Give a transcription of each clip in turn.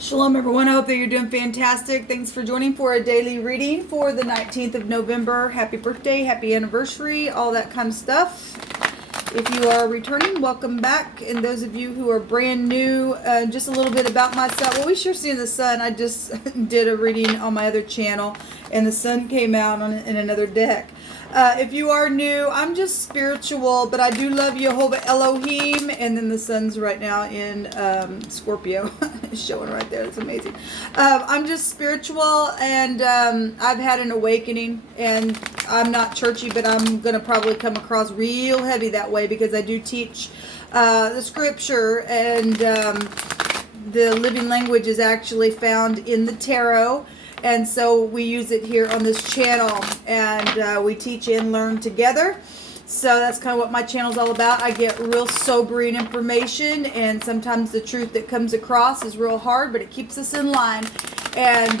Shalom, everyone. I hope that you're doing fantastic. Thanks for joining for a daily reading for the 19th of November. Happy birthday, happy anniversary, all that kind of stuff. If you are returning, welcome back. And those of you who are brand new, just a little bit about myself. Well, we sure see the sun. I just did a reading on my other channel, and the sun came out in another deck. If you are new, I'm just spiritual, but I do love Jehovah Elohim, and then the sun's right now in Scorpio. It's showing right there. It's amazing. I'm just spiritual, and I've had an awakening, and I'm not churchy, but I'm going to probably come across real heavy that way because I do teach the scripture, and the living language is actually found in the tarot. And so we use it here on this channel, and we teach and learn together. So that's kind of what my channel is all about. I get real sobering information, and sometimes the truth that comes across is real hard, but it keeps us in line. And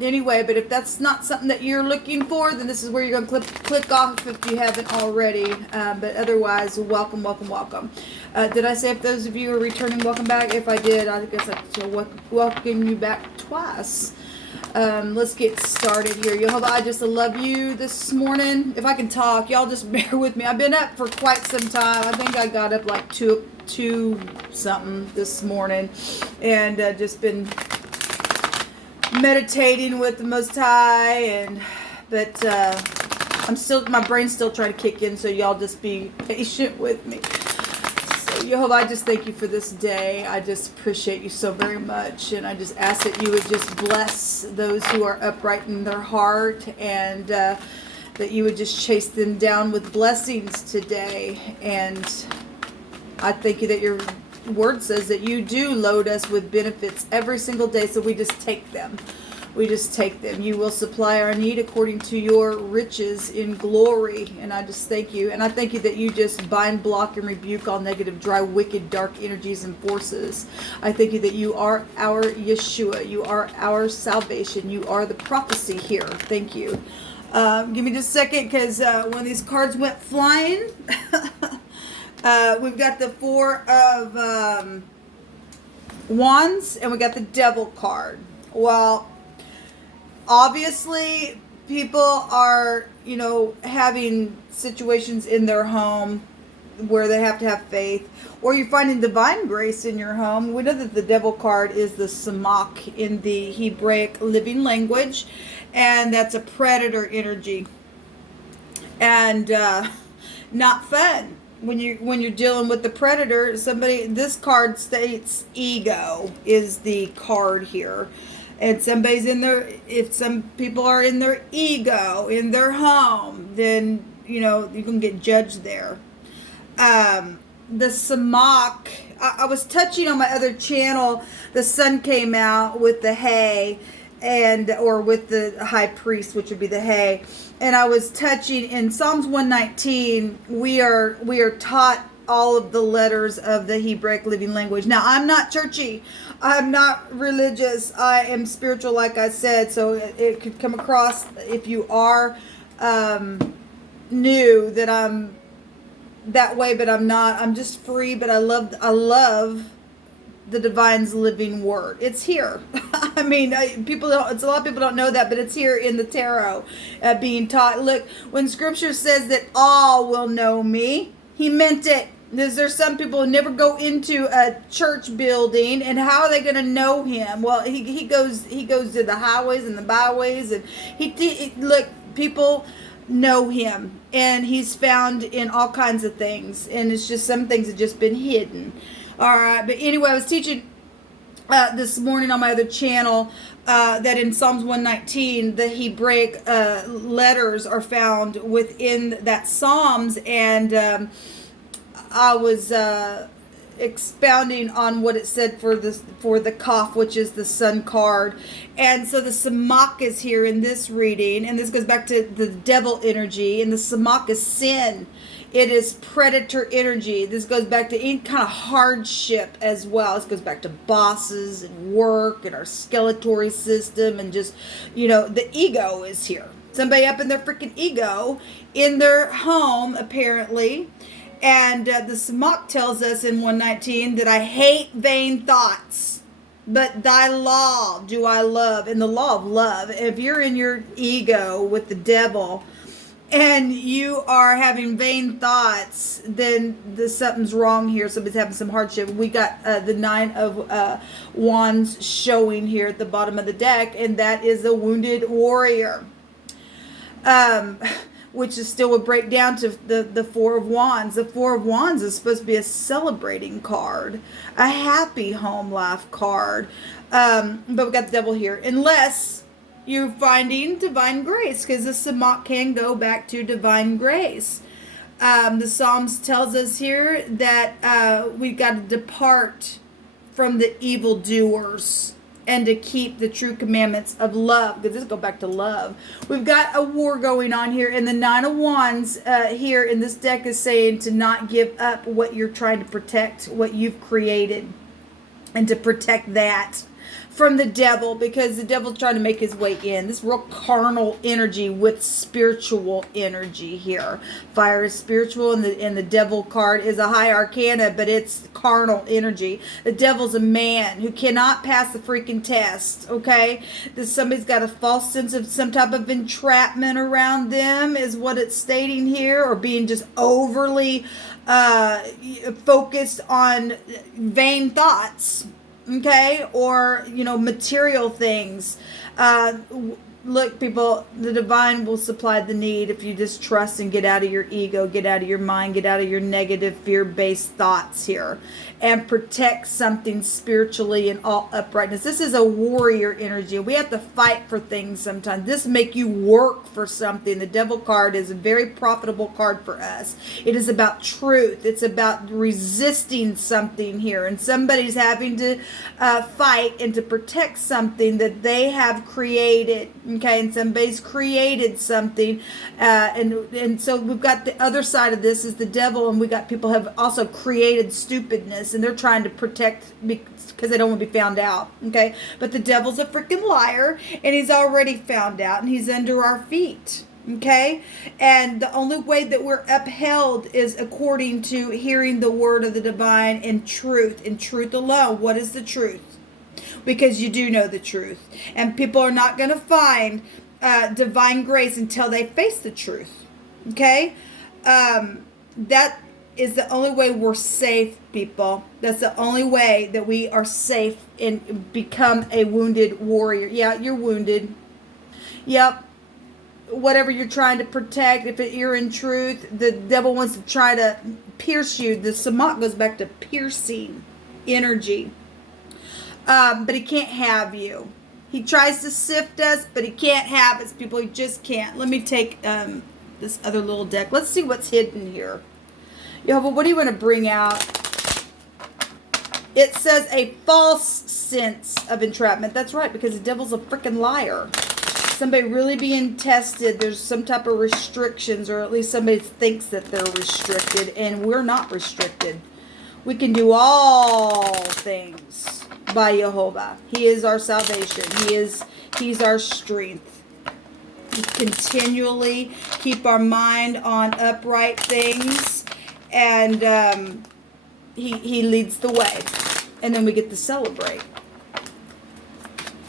anyway, but if that's not something that you're looking for, then this is where you're going to click off if you haven't already. But otherwise, welcome, welcome, welcome. Did I say if those of you are returning, welcome back? If I did, I guess I should welcome you back twice. Let's get started here. Jehovah, I just love you this morning. If I can talk, y'all just bear with me. I've been up for quite some time. I think I got up like two something this morning, and just been meditating with the Most High. But my brain's still trying to kick in, so y'all just be patient with me. Jehovah, I just thank you for this day. I just appreciate you so very much. And I just ask that you would just bless those who are upright in their heart, and that you would just chase them down with blessings today. And I thank you that your word says that you do load us with benefits every single day, so we just take them. We just take them. You will supply our need according to your riches in glory. And I just thank you. And I thank you that you just bind, block, and rebuke all negative, dry, wicked, dark energies and forces. I thank you that you are our Yeshua. You are our salvation. You are the prophecy here. Thank you. Give me just a second, because when these cards went flying, we've got the Four of Wands, and we got the Devil card. Well, obviously, people are, having situations in their home where they have to have faith, or you're finding divine grace in your home. We know that the Devil card is the Samach in the Hebraic living language, and that's a predator energy, and not fun. When you're dealing with the predator, this card states ego is the card here. And if some people are in their ego, in their home, then, you can get judged there. The Samach, I was touching on my other channel, the sun came out with the hay, or with the high priest, which would be the hay. And I was touching in Psalms 119, we are taught all of the letters of the Hebraic living language. Now, I'm not churchy. I'm not religious. I am spiritual, like I said. So it could come across, if you are new, that I'm that way, but I'm not. I'm just free, but I love the divine's living word. It's here. I mean, a lot of people don't know that, but it's here in the tarot, being taught. Look, when scripture says that all will know me, he meant it. There's some people who never go into a church building, and how are they going to know him? Well, he goes to the highways and the byways, and look, people know him, and he's found in all kinds of things, and it's just some things have just been hidden. All right, but anyway, I was teaching this morning on my other channel that in Psalms 119, the Hebraic letters are found within that Psalms, and I was expounding on what it said for the Kaf, which is the sun card. And so the Samach is here in this reading, and this goes back to the devil energy, and the Samach is sin. It is predator energy. This goes back to any kind of hardship as well. This goes back to bosses and work and our skeletal system, and just, the ego is here. Somebody up in their freaking ego in their home, apparently. And the Samach tells us in 119 that I hate vain thoughts. But thy law do I love. And the law of love. If you're in your ego with the devil and you are having vain thoughts, then something's wrong here. Somebody's having some hardship. We got the 9 of Wands showing here at the bottom of the deck. And that is a wounded warrior. Which is still would break down to the 4 of Wands. The 4 of Wands is supposed to be a celebrating card, a happy home life card. But we got the devil here. Unless you're finding divine grace, because the Samak can go back to divine grace. The Psalms tells us here that we got to depart from the evildoers and to keep the true commandments of love. Because let's go back to love. We've got a war going on here. And the 9 of Wands here in this deck is saying to not give up what you're trying to protect, what you've created. And to protect that from the devil. Because the devil's trying to make his way in. This real carnal energy with spiritual energy here. Fire is spiritual, and the devil card is a high arcana, but it's carnal energy. The devil's a man who cannot pass the freaking test, okay? That somebody's got a false sense of some type of entrapment around them is what it's stating here, or being just overly focused on vain thoughts. Okay, or, material things. Look, people, the divine will supply the need if you just trust and get out of your ego, get out of your mind, get out of your negative, fear-based thoughts here, and protect something spiritually in all uprightness. This is a warrior energy. We have to fight for things sometimes. This make you work for something. The devil card is a very profitable card for us. It is about truth. It's about resisting something here, and somebody's having to fight and to protect something that they have created. Okay, and somebody's created something, and so we've got the other side of this is the devil, and we got people have also created stupidness, and they're trying to protect because they don't want to be found out. Okay, but the devil's a freaking liar, and he's already found out, and he's under our feet. Okay, and the only way that we're upheld is according to hearing the word of the divine and truth alone. What is the truth? Because you do know the truth. And people are not going to find divine grace until they face the truth. Okay? That is the only way we're safe, people. That's the only way that we are safe and become a wounded warrior. Yeah, you're wounded. Yep. Whatever you're trying to protect, if you're in truth, the devil wants to try to pierce you. The Samak goes back to piercing energy. But he can't have you. He tries to sift us, but he can't have us, people. He just can't. Let me take this other little deck. Let's see what's hidden here. Jehovah, what do you want to bring out? It says a false sense of entrapment. That's right, because the devil's a freaking liar. Somebody really being tested. There's some type of restrictions, or at least somebody thinks that they're restricted, and we're not restricted. We can do all things by Jehovah. He is our salvation. He's our strength. We continually keep our mind on upright things, and he leads the way, and then we get to celebrate.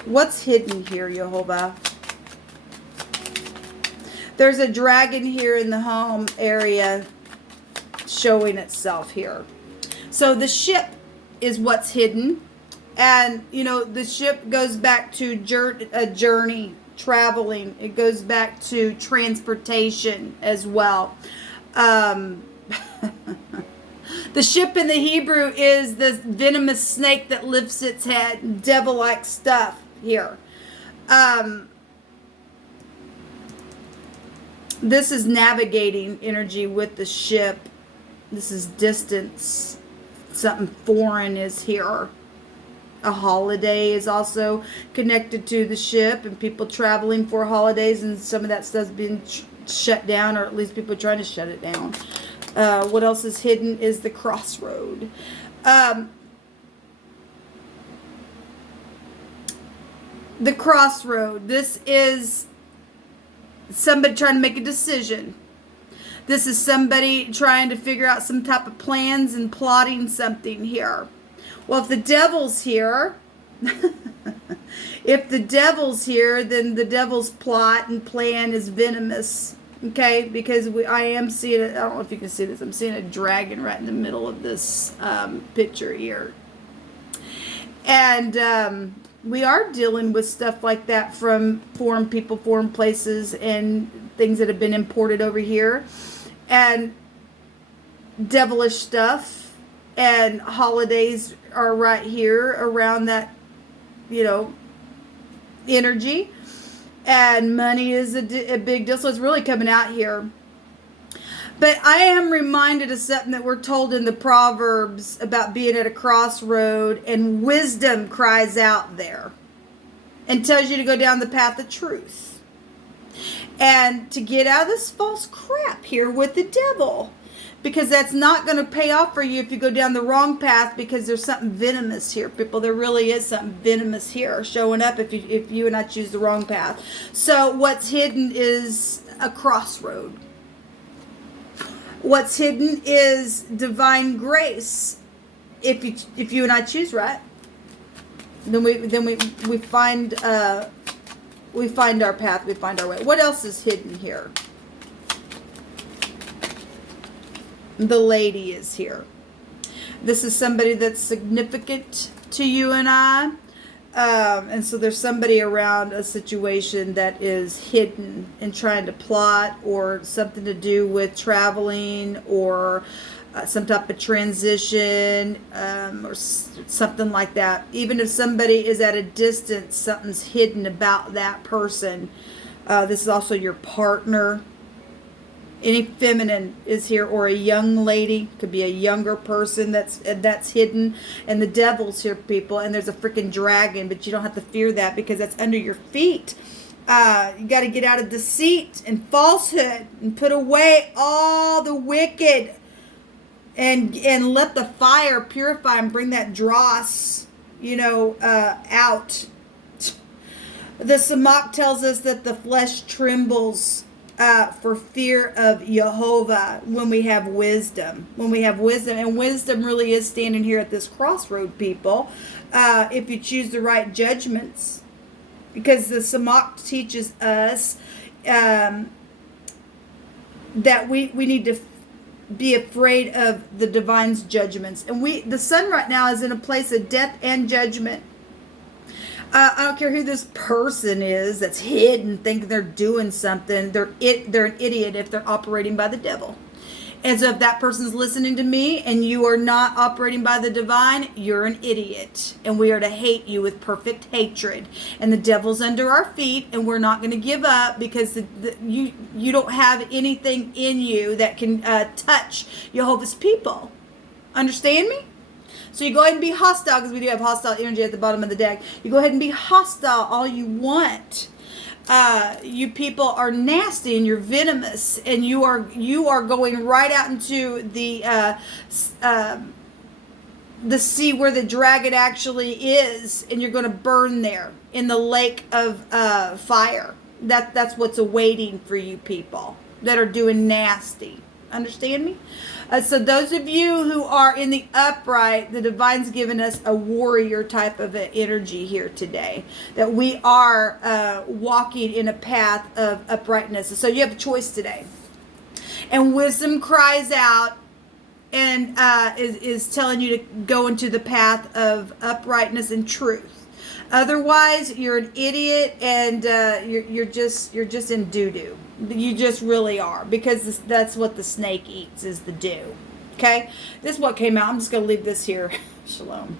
What's hidden here, Jehovah? There's a dragon here in the home area showing itself here. So the ship is what's hidden. And, the ship goes back to a journey, traveling. It goes back to transportation as well. The ship in the Hebrew is the venomous snake that lifts its head. Devil-like stuff here. This is navigating energy with the ship. This is distance. Something foreign is here. A holiday is also connected to the ship, and people traveling for holidays, and some of that stuff's been shut down, or at least people are trying to shut it down. What else is hidden is the crossroad. The crossroad. This is somebody trying to make a decision. This is somebody trying to figure out some type of plans and plotting something here. Well, if the devil's here, If the devil's here, then the devil's plot and plan is venomous. Okay, because I am seeing it. I don't know if you can see this. I'm seeing a dragon right in the middle of this picture here. And we are dealing with stuff like that from foreign people, foreign places, and things that have been imported over here. And devilish stuff. And holidays are right here around that, energy. And money is a big deal. So it's really coming out here. But I am reminded of something that we're told in the Proverbs about being at a crossroad, and wisdom cries out there and tells you to go down the path of truth and to get out of this false crap here with the devil, because that's not going to pay off for you if you go down the wrong path, because there's something venomous here, people. There really is something venomous here showing up if you and I choose the wrong path. So what's hidden is a crossroad. What's hidden is divine grace. If you and I choose right, then we find our path. We find our way. What else is hidden here? The lady is here. This is somebody that's significant to you and I. And so there's somebody around a situation that is hidden and trying to plot, or something to do with traveling, or some type of transition, or something like that. Even if somebody is at a distance, something's hidden about that person. This is also your partner. Any feminine is here, or a young lady. Could be a younger person that's hidden. And the devil's here, people. And there's a freaking dragon, but you don't have to fear that, because that's under your feet. You got to get out of deceit and falsehood and put away all the wicked, and let the fire purify and bring that dross, out. The Samach tells us that the flesh trembles for fear of Jehovah when we have wisdom. And wisdom really is standing here at this crossroad, people. If you choose the right judgments, because the Samach teaches us that we need to be afraid of the divine's judgments. And the sun right now is in a place of death and judgment. I don't care who this person is that's hidden, thinking they're doing something. They're an idiot if they're operating by the devil. And so if that person's listening to me and you are not operating by the divine, you're an idiot. And we are to hate you with perfect hatred. And the devil's under our feet, and we're not going to give up, because you don't have anything in you that can touch Jehovah's people. Understand me? So you go ahead and be hostile, because we do have hostile energy at the bottom of the deck. You go ahead and be hostile all you want. You people are nasty and you're venomous, and you are going right out into the sea where the dragon actually is, and you're going to burn there in the lake of fire. That's what's awaiting for you people that are doing nasty. Understand me? So those of you who are in the upright, the divine's given us a warrior type of an energy here today. That we are walking in a path of uprightness. So you have a choice today. And wisdom cries out and is telling you to go into the path of uprightness and truth. Otherwise, you're an idiot, and you're just in doo-doo. You just really are, because that's what the snake eats, is the dew. Okay? This is what came out. I'm just going to leave this here. Shalom.